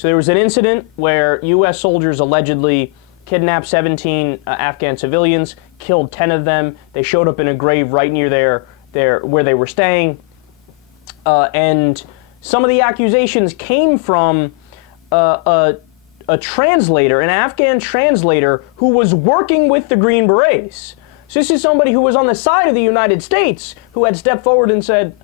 So there was an incident where U.S. soldiers allegedly kidnapped 17 Afghan civilians, killed 10 of them. They showed up in a grave right near where they were staying. And some of the accusations came from a translator, an Afghan translator, who was working with the Green Berets. So this is somebody who was on the side of the United States who had stepped forward and said,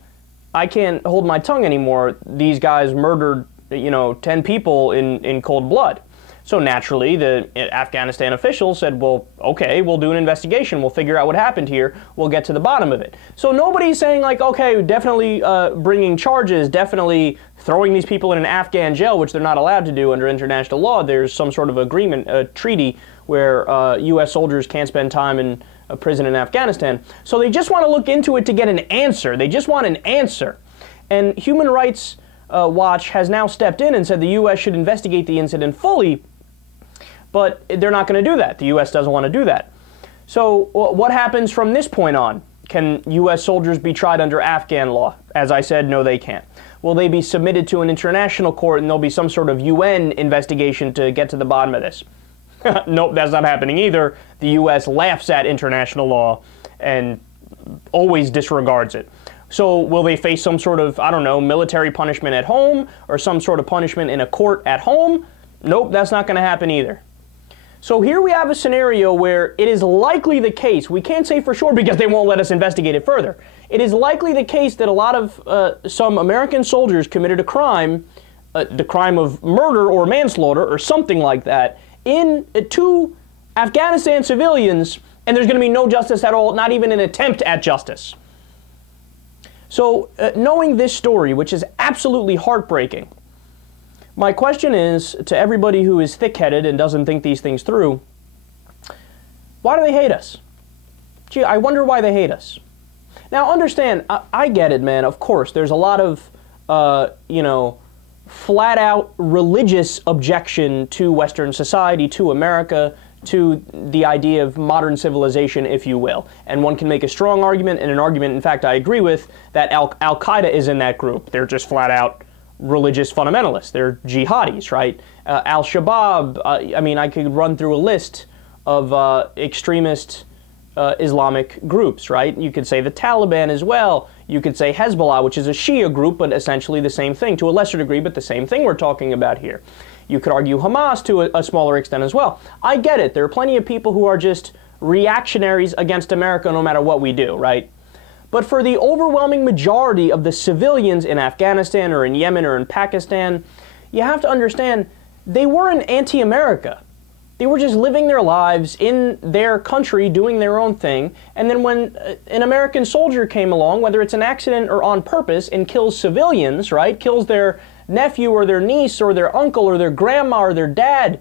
I can't hold my tongue anymore. These guys murdered, 10 people in cold blood. So naturally, the Afghanistan officials said, well, okay, we'll do an investigation. We'll figure out what happened here. We'll get to the bottom of it. So nobody's saying like, okay, definitely bringing charges, definitely throwing these people in an Afghan jail, which they're not allowed to do under international law. There's some sort of agreement, a treaty, where U.S. soldiers can't spend time in a prison in Afghanistan. So they just want to look into it to get an answer. They just want an answer. And Human Rights Watch has now stepped in and said the U.S. should investigate the incident fully. But they're not going to do that. The U.S. doesn't want to do that. So what happens from this point on? Can U.S. soldiers be tried under Afghan law? As I said, no, they can't. Will they be submitted to an international court and there'll be some sort of UN investigation to get to the bottom of this? Nope, that's not happening either. The U.S. laughs at international law and always disregards it. So will they face some sort of, I don't know, military punishment at home or some sort of punishment in a court at home? Nope, that's not going to happen either. So here we have a scenario where it is likely the case, we can't say for sure because they won't let us investigate it further. It is likely the case that a lot of some American soldiers committed a crime, the crime of murder or manslaughter or something like that, to Afghanistan civilians, and there's going to be no justice at all, not even an attempt at justice. So knowing this story, which is absolutely heartbreaking, my question is, to everybody who is thick-headed and doesn't think these things through, why do they hate us? Gee, I wonder why they hate us. Now, understand, I get it, man. Of course, there's a lot of, flat-out religious objection to Western society, to America, to the idea of modern civilization, if you will. And one can make a strong argument, and an argument, in fact, I agree with, that Al-Qaeda is in that group. They're just flat-out religious fundamentalists. They're jihadis, right? Al-Shabaab, I could run through a list of extremist Islamic groups, right? You could say the Taliban as well. You could say Hezbollah, which is a Shia group, but essentially the same thing, to a lesser degree, but the same thing we're talking about here. You could argue Hamas to a smaller extent as well. I get it. There are plenty of people who are just reactionaries against America no matter what we do, right? But for the overwhelming majority of the civilians in Afghanistan or in Yemen or in Pakistan, you have to understand they weren't anti-America. They were just living their lives in their country, doing their own thing. And then when an American soldier came along, whether it's an accident or on purpose, and kills civilians, right? Kills their nephew or their niece or their uncle or their grandma or their dad,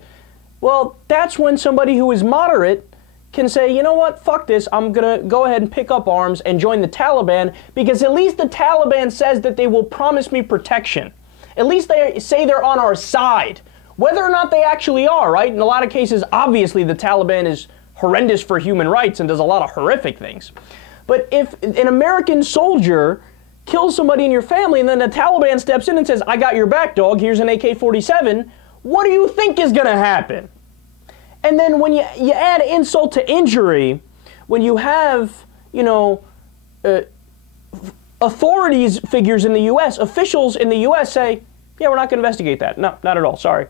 well, that's when somebody who is moderate can say, you know what, fuck this, I'm going to go ahead and pick up arms and join the Taliban, because at least the Taliban says that they will promise me protection. At least they say they're on our side. Whether or not they actually are, right? In a lot of cases, obviously the Taliban is horrendous for human rights and does a lot of horrific things. But if an American soldier kills somebody in your family and then the Taliban steps in and says, I got your back, dog, here's an AK-47, what do you think is going to happen? And then when you add insult to injury, when you have, authorities figures in the U.S., officials in the U.S. say, yeah, we're not going to investigate that. No, not at all. Sorry.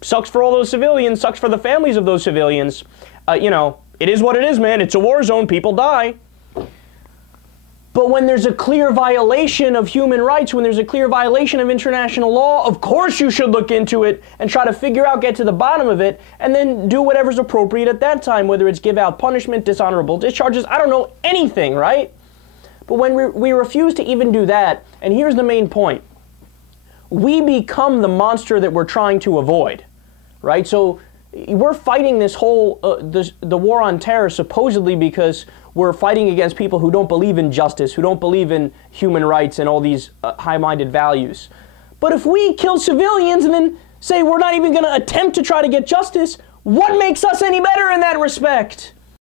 Sucks for all those civilians. Sucks for the families of those civilians. It is what it is, man. It's a war zone. People die. But when there's a clear violation of human rights, when there's a clear violation of international law, of course you should look into it and try to figure out, get to the bottom of it, and then do whatever's appropriate at that time, whether it's give out punishment, dishonorable discharges, I don't know, anything, right? But when we refuse to even do that, and here's the main point, we become the monster that we're trying to avoid, right? So we're fighting this whole, the war on terror supposedly because we're fighting against people who don't believe in justice, who don't believe in human rights and all these high-minded values. But if we kill civilians and then say we're not even going to attempt to try to get justice, what makes us any better in that respect?